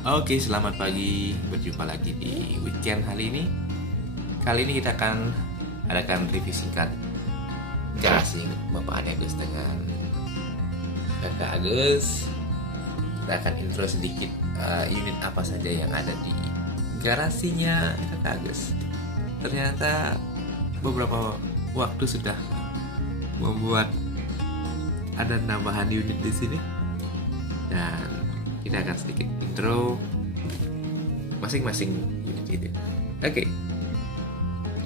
Oke, selamat pagi. Berjumpa lagi di weekend hari ini. Kali ini kita akan adakan review singkat garasi Bapak Ade Agus dengan Kakak Agus. Kita akan intro sedikit unit apa saja yang ada di garasinya Kakak Agus. Ternyata beberapa waktu sudah membuat ada nambahan unit di sini, dan kita akan sedikit intro masing-masing unit itu. Oke,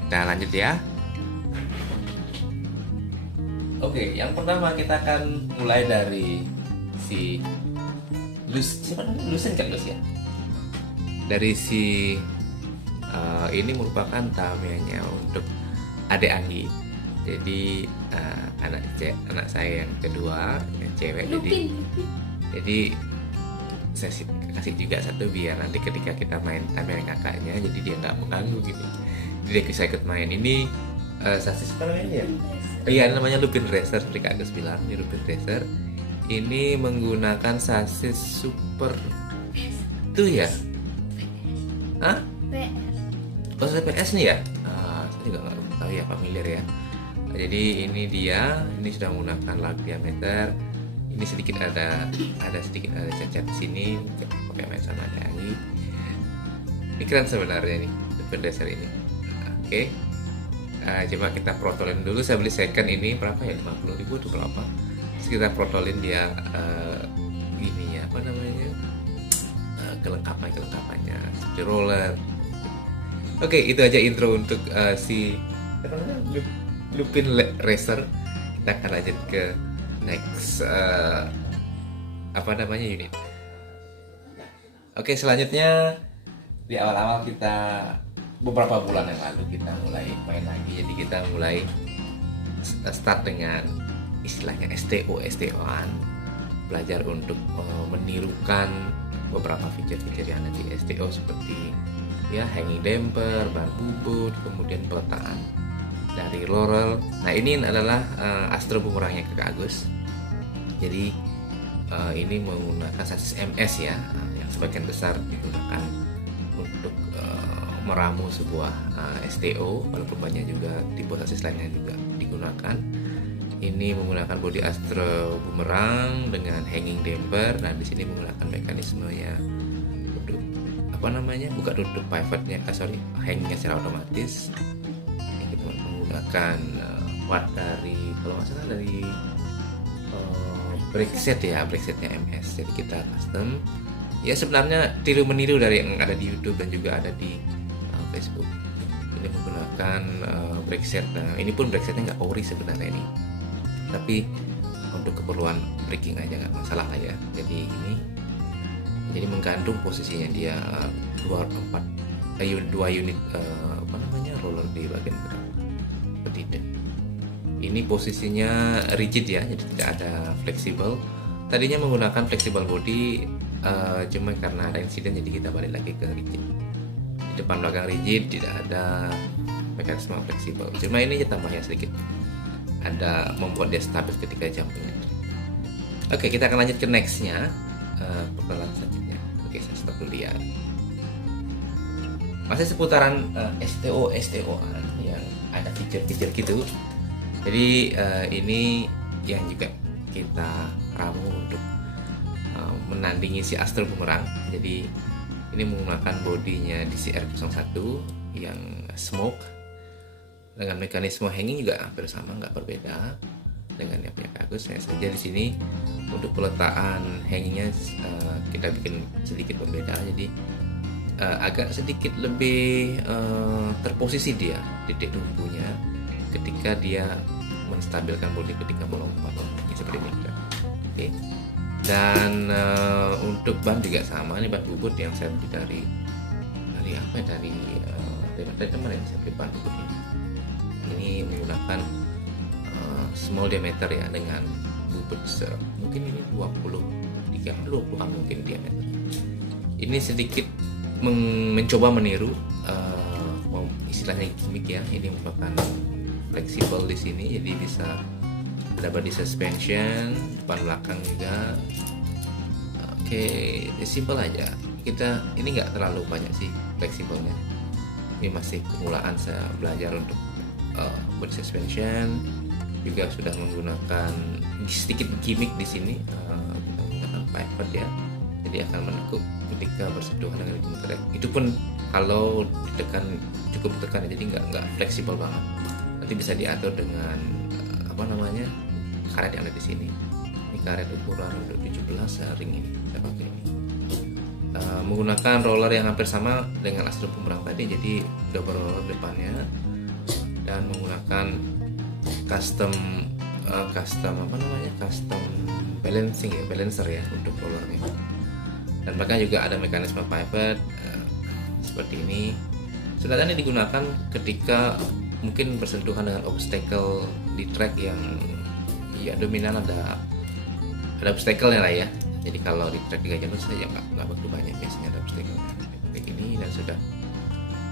kita lanjut ya. Oke, yang pertama kita akan mulai dari si siapa namanya? Lucen ya. Dari si ini merupakan Tamiya untuk adik Anggi. Jadi anak saya yang kedua, yang cewek. Jadi saya kasih juga satu biar nanti ketika kita main sama kakaknya, jadi dia nggak mengganggu gitu. Jadi dia bisa ikut main. Ini sasis apa namanya ya? Iya, namanya Lupin Racer. Seperti Kak Agus bilang, ini Lupin Racer. Ini menggunakan sasis super itu ya? Hah? Oh, PS nih ya? Saya juga nggak tahu ya, familiar ya. Jadi ini ini sudah menggunakan lug diameter. Ini sedikit ada sedikit cacat di sini, pakai main sama ada angin. Ini keren sebenarnya nih, Lupin Racer ini. Oke. Coba kita protolin dulu. Saya beli second ini berapa ya? 50.000 atau berapa? Terus kita protolin dia ini ya, apa namanya? Kelengkapannya seperti roller. Oke, itu aja intro untuk si apa namanya? Lupin Racer. Kita akan lanjut ke next apa namanya unit. Oke, selanjutnya di awal-awal kita beberapa bulan yang lalu kita mulai main lagi. Jadi kita mulai start dengan istilahnya STO-an, belajar untuk menirukan beberapa fitur-fitur yang ada di STO seperti ya hanging damper, ban bubut, kemudian peletaan dari Laurel. Nah, ini adalah Astro Boomerangnya Kakak Agus. Jadi ini menggunakan sasis MS ya, yang sebagian besar digunakan untuk meramu sebuah STO, walaupun banyak juga tipe sasis lainnya juga digunakan. Ini menggunakan bodi Astro Boomerang dengan hanging damper. Nah, di sini menggunakan mekanismenya untuk apa namanya, buka tutup pivotnya, hangingnya secara otomatis. Menggunakan part dari, kalau nggak salah dari brake setnya MS. Jadi kita custom ya, sebenarnya tiru meniru dari yang ada di YouTube dan juga ada di Facebook. Ini menggunakan brake set. Nah, ini pun brake setnya nggak ori sebenarnya ini, tapi untuk keperluan braking aja nggak masalah lah ya. Jadi menggantung posisinya dia dua unit apa namanya, roller di bagian belakang. Tidak. Ini posisinya rigid ya, jadi tidak ada fleksibel. Tadinya menggunakan fleksibel body, cuma karena ada insiden jadi kita balik lagi ke rigid. Di depan belakang rigid, tidak ada mekanisme fleksibel. Cuma ini tambahnya sedikit, ada membuat dia stabil ketika jumping. Oke, kita akan lanjut ke nextnya, perkenalan selanjutnya. Oke, saya stop dulu ya. Masih seputaran STO-an yang ada fitur-fitur gitu. Jadi ini yang juga kita ramu untuk menandingi si Astro Boomerang. Jadi ini menggunakan bodinya DCR01 yang smoke, dengan mekanisme hanging juga hampir sama, nggak berbeda dengan yang punya Kak Agus. Saya saja di sini untuk peletaan hangingnya kita bikin sedikit berbeda. Jadi agak sedikit lebih terposisi dia titik tumpunya ketika dia menstabilkan bodi ketika melompat seperti ini. Oke. Dan untuk ban juga sama, ini ban bubut yang saya beli dari apa ya, dari teman yang saya beli ban bubut ini. Ini menggunakan small diameter ya, dengan bubut mungkin ini 20 mungkin diameter. Ini sedikit mencoba meniru istilahnya gimmick ya. Ini merupakan fleksibel di sini, jadi bisa ada body suspension depan belakang juga. Oke, simple aja. kita ini nggak terlalu banyak sih fleksibelnya. Ini masih permulaan saya belajar untuk body suspension, juga sudah menggunakan sedikit gimmick di sini. Kita menggunakan pivot ya, jadi akan menekuk ketika bersentuhan dengan link track. Itu pun kalau ditekan cukup ditekan, jadi nggak fleksibel banget. Nanti bisa diatur dengan karet yang ada di sini. Ini karet ukuran untuk 17 ring ini saya pakai ini. Menggunakan roller yang hampir sama dengan Astro Boomerang tadi, jadi double roller depannya, dan menggunakan custom balancer ya untuk rollernya. Dan bahkan juga ada mekanisme pivot seperti ini. Sedangkan ini digunakan ketika mungkin bersentuhan dengan obstacle di track yang ya dominan, ada obstacle-nya lah ya. Jadi kalau di track 3 jalur saja nggak begitu banyak biasanya ada obstacle kayak gini. Dan sudah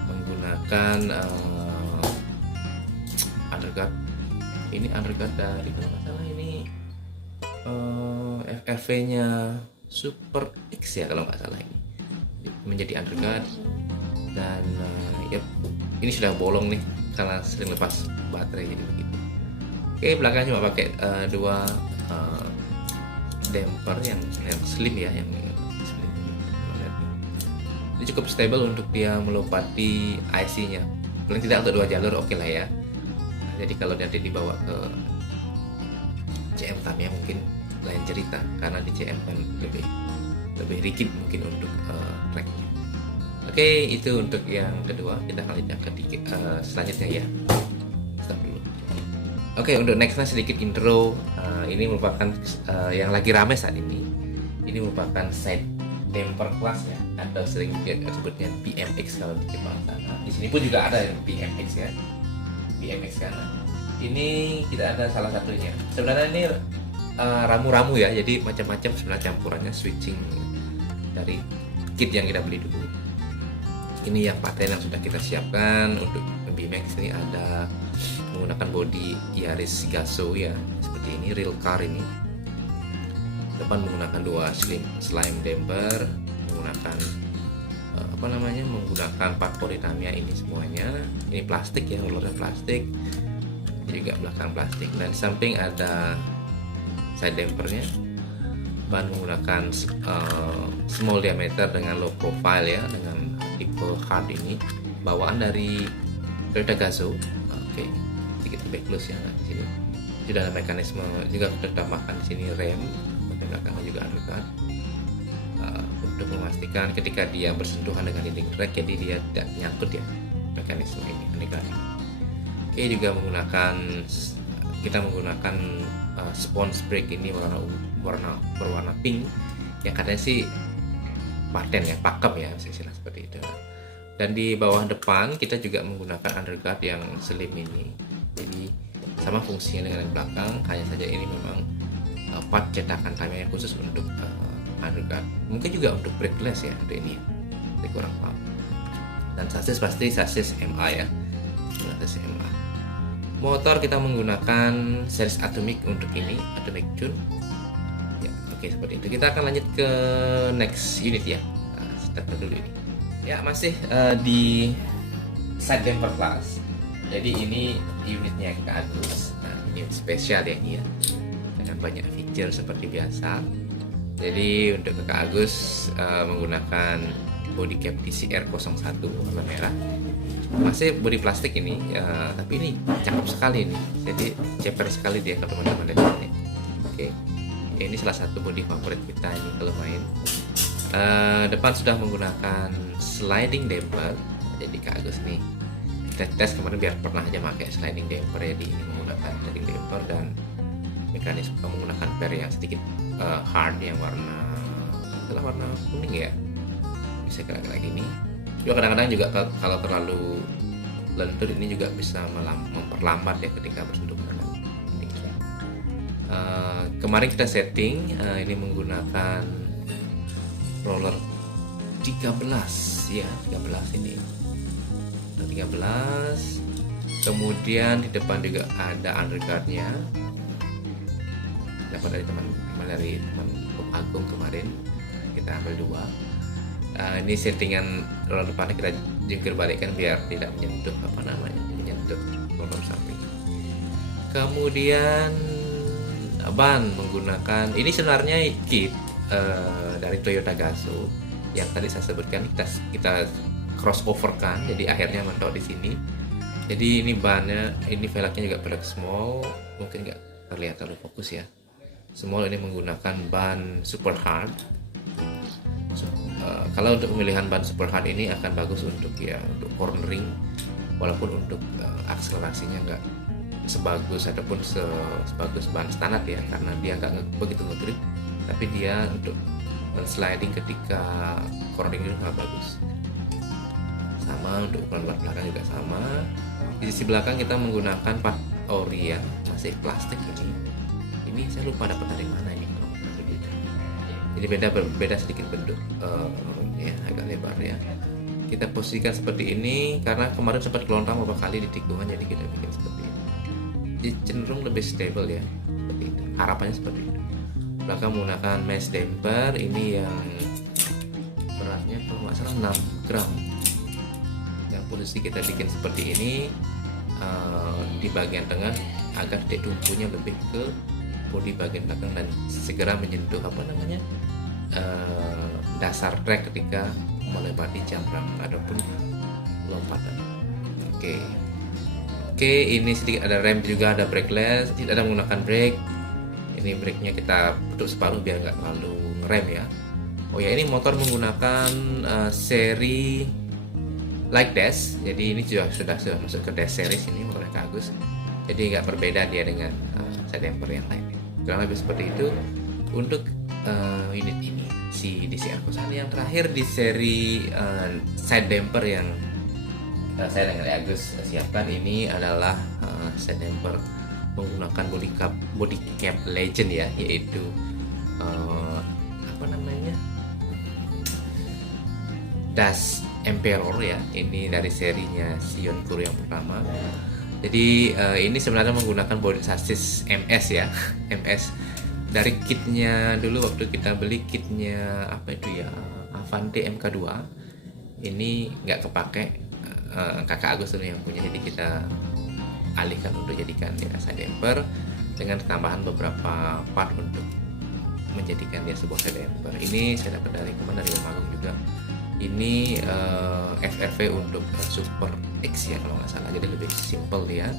menggunakan underguard. Ini underguard dari kalau nggak salah ini FRV-nya Super X ya kalau nggak salah, ini menjadi underguard. Dan ini sudah bolong nih karena sering lepas baterai, jadi begitu. Oke, belakang cuma pakai dua damper yang slim ya, yang slim. Ini cukup stable untuk dia melopati IC-nya. Paling tidak untuk 2 jalur oke lah ya. Jadi kalau nanti dibawa ke CM Tamiya mungkin lain cerita, karena di CM kan lebih rigid mungkin untuk tracknya. Oke, itu untuk yang kedua. Kita akan lihat selanjutnya ya. Stop dulu. Oke, untuk nextnya sedikit intro. Ini merupakan yang lagi ramai saat ini. Ini merupakan side damper class ya, atau sering disebutnya BMX kalau di Jepang sana. Di sini pun juga ada yang BMX ya. BMX karena ini tidak ada salah satunya. Sebenarnya ini ramu-ramu ya, jadi macam-macam sebenarnya campurannya, switching dari kit yang kita beli dulu. Ini yang paten yang sudah kita siapkan untuk BMX. Ini ada menggunakan bodi Yaris Gaso ya, seperti ini, real car ini. Depan menggunakan 2 slime damper, menggunakan menggunakan part body Tamiya ini semuanya. Ini plastik ya, rollernya plastik, ini juga belakang plastik. Dan di samping ada side dampernya, ban menggunakan small diameter dengan low profile ya, dengan tipe hard ini, bawaan dari Toyota Gazoo. Oke, sedikit backless ya di sini. Sudah ada mekanisme juga ditambahkan di sini rem, bagian belakangnya juga undercut, untuk memastikan ketika dia bersentuhan dengan dinding track, jadi dia tidak nyangkut ya mekanisme ini undercut. Oke, juga kita menggunakan sponge brake ini berwarna pink, yang katanya sih paten ya, pakem ya, istilah seperti itu. Dan di bawah depan kita juga menggunakan underguard yang slim ini, jadi sama fungsinya dengan yang belakang, hanya saja ini memang part cetakan Tamiya yang khusus untuk underguard. Mungkin juga untuk brakeless ya untuk ini, saya kurang paham. Dan sasis pasti sasis MA ya, sasis MA. Motor kita menggunakan series Atomic untuk ini, Atomic Tune ya. Oke, seperti itu. Kita akan lanjut ke next unit ya. Start dulu ini ya, masih di side damper class. Jadi ini unitnya Kak Agus. Nah, ini spesial ya ini ya, dengan banyak feature seperti biasa. Jadi untuk Kak Agus menggunakan body cap DCR01 warna merah. Masih body plastik ini, tapi ini cakep sekali nih. Jadi ceper sekali dia kalau teman-teman lihat ini. Oke, ini salah satu body favorit kita ini kalau main. Depan sudah menggunakan sliding damper. Jadi Kak Agus nih, kita tes kemarin biar pernah aja pakai sliding damper ya. Ini menggunakan sliding damper dan mekanisme menggunakan per yang sedikit hard yang warna kuning ya, bisa kira-kira gini. Juga kadang-kadang juga kalau terlalu lentur ini juga bisa memperlambat ya ketika bersentuhan dengan ini. Kemarin kita setting ini menggunakan roller 13 ya, 13 ini. 13. Kemudian di depan juga ada underguardnya, dapat dari teman Agung kemarin, kita ambil 2. Ini settingan roller depannya kita jungkir balikkan biar tidak menyentuh roller samping. Kemudian ban menggunakan ini sebenarnya kit dari Toyota Gazoo yang tadi saya sebutkan, kita crossover kan, jadi akhirnya mentok di sini. Jadi ini bannya, ini velgnya juga velg small, mungkin nggak terlihat terlalu fokus ya. Small ini menggunakan ban super hard. Kalau untuk pemilihan ban super hard ini akan bagus untuk cornering, walaupun untuk akselerasinya nggak sebagus ataupun sebagus ban standar ya, karena dia nggak begitu ngegrip, tapi dia untuk sliding ketika cornering itu sangat bagus. Sama untuk ukuran ban belakang juga sama. Di sisi belakang kita menggunakan part ori yang masih plastik ini saya lupa dapat dari mana ini, jadi beda sedikit bentuk ya, agak lebar ya. Kita posisikan seperti ini karena kemarin sempat kelontang beberapa kali di tikungan, jadi kita bikin seperti ini. Jadi cenderung lebih stable ya, seperti itu. Harapannya seperti itu. Belakang menggunakan mesh damper ini yang beratnya kalau nggak salah 6 gram. Yang posisi kita bikin seperti ini di bagian tengah agar titik tumpunya lebih ke bodi bagian belakang dan segera menyentuh dasar trek ketika melewati jamblang ataupun lompatan. Oke, ini sedikit ada rem juga, ada brakeless, tidak ada menggunakan brake. Ini brake-nya kita tutup separuh biar nggak terlalu ngerem ya. Oh ya, ini motor menggunakan seri Like Dash, jadi ini sudah masuk ke Dash series ini oleh Kak Agus. Jadi nggak berbeda dia dengan side damper yang lain. Kurang lebih seperti itu untuk unit ini si DCR Kosan. Yang terakhir di seri side damper yang saya dengan Agus siapkan ini adalah side damper menggunakan body cap legend ya, yaitu Dash Emperor ya. Ini dari serinya Sion Kuro yang pertama. Jadi ini sebenarnya menggunakan body chassis MS ya. MS dari kitnya dulu waktu kita beli kitnya Avante MK2 ini nggak kepake, kakak Agus dulu yang punya, jadi kita alihkan untuk jadikan dia side damper dengan tambahan beberapa part untuk menjadikan dia sebuah side damper. Ini saya dapat dari Om Agung juga. Ini FRV untuk Super X ya kalau nggak salah, jadi lebih simple ya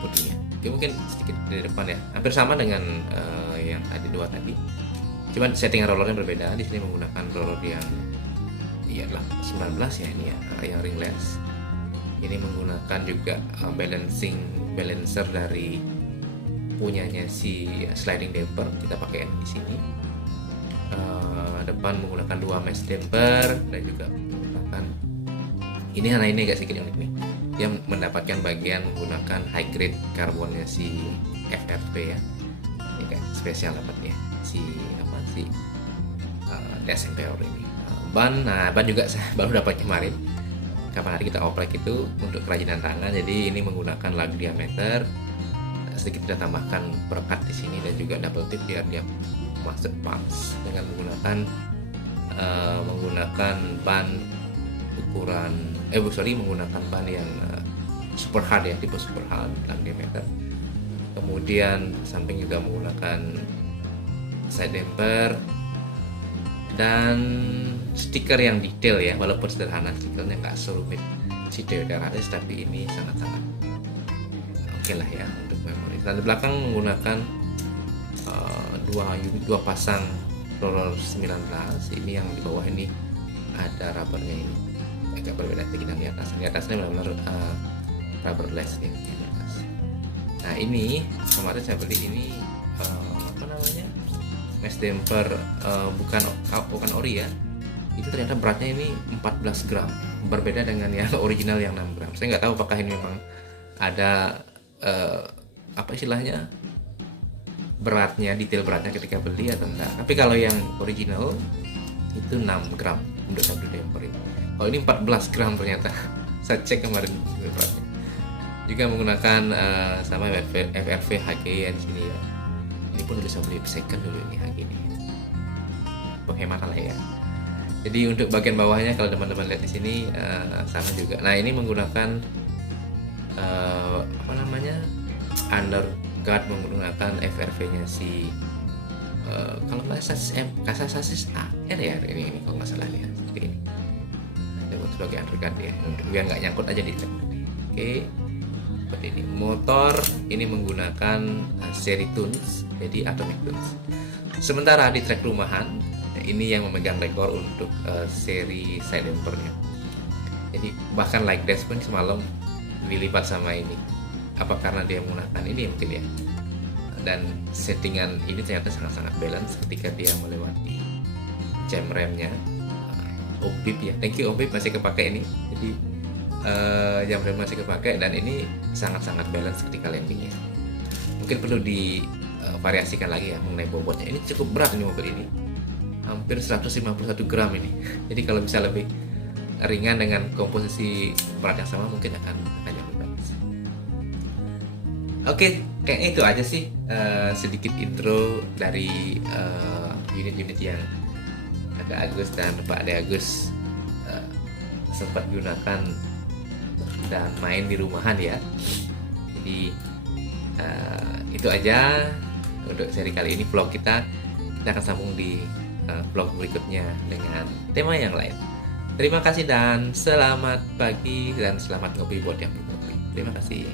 bodinya. Oke, mungkin sedikit dari depan ya, hampir sama dengan yang tadi dua tadi, cuman settingan rollernya berbeda. Di sini menggunakan roller yang 19 ya, ini ya yang ringless. Ini menggunakan juga balancer dari punyanya si sliding damper, kita pakai di sini. Depan menggunakan 2 mesh damper dan juga menggunakan ini agak sedikit unik nih, dia mendapatkan bagian menggunakan high grade karbonnya si FRV ya. Ini kayak spesial dapatnya si Dash Emperor ini. Ban juga saya baru dapat kemarin, kapan hari kita oprek itu untuk kerajinan tangan. Jadi ini menggunakan lug diameter, sedikit kita tambahkan perekat di sini dan juga double tip biar dia masuk pas dengan menggunakan ban ukuran menggunakan ban yang super hard ya, tipe super hard lug diameter. Kemudian samping juga menggunakan side damper dan stiker yang detail ya, walaupun sederhana, stikernya nggak serumit si Toyota Race, tapi ini sangat-sangat oke lah ya untuk memori. Dan di belakang menggunakan dua pasang roller 19. Ini yang di bawah ini ada rubbernya, ini agak berbeda dengan di atas. Di atasnya benar-benar rubberless ya di atas. Nah ini kemarin saya beli ini mesh damper bukan ori ya. Itu ternyata beratnya ini 14 gram, berbeda dengan yang original yang 6 gram. Saya nggak tahu apakah ini memang ada detail beratnya ketika beli atau enggak. Tapi kalau yang original itu 6 gram untuk satu damper ini. Kalau ini 14 gram ternyata. Saya cek kemarin beratnya. Juga menggunakan sama FRV HG ya di sini ya. Ini pun bisa beli second dulu ini HG ini. Penghematan lah ya. Jadi untuk bagian bawahnya kalau teman-teman lihat di sini sama juga. Nah ini menggunakan apa namanya, underguard menggunakan FRV-nya si kalau nggak sasis AR ya ini kalau nggak salah ya seperti ini. Nah, sebagai underguard ya, untuk biar nggak nyangkut aja di trek. Oke, seperti ini. Motor ini menggunakan seri tunes, jadi atomic tunes. Sementara di trek rumahan ini yang memegang rekor untuk seri side dampernya. Jadi bahkan like dash pun semalam dilipat sama ini. Apa karena dia menggunakan ini mungkin ya. Dan settingan ini ternyata sangat-sangat balance ketika dia melewati jam remnya. Obib ya, thank you Obib masih kepake ini. Jadi jam rem masih kepake dan ini sangat-sangat balance ketika landingnya. Mungkin perlu divariasikan lagi ya mengenai bobotnya. Ini cukup berat nih mobil ini, hampir 151 gram ini. Jadi kalau bisa lebih ringan dengan komposisi berat yang sama mungkin akan lebih bagus. Oke, kayaknya itu aja sih sedikit intro dari unit-unit yang Kak Agus dan Pak Ade Agus sempat gunakan dan main di rumahan ya. Jadi itu aja untuk seri kali ini vlog kita. Kita akan sambung di vlog berikutnya dengan tema yang lain. Terima kasih dan selamat pagi dan selamat ngopi buat yang ngopi. Terima kasih.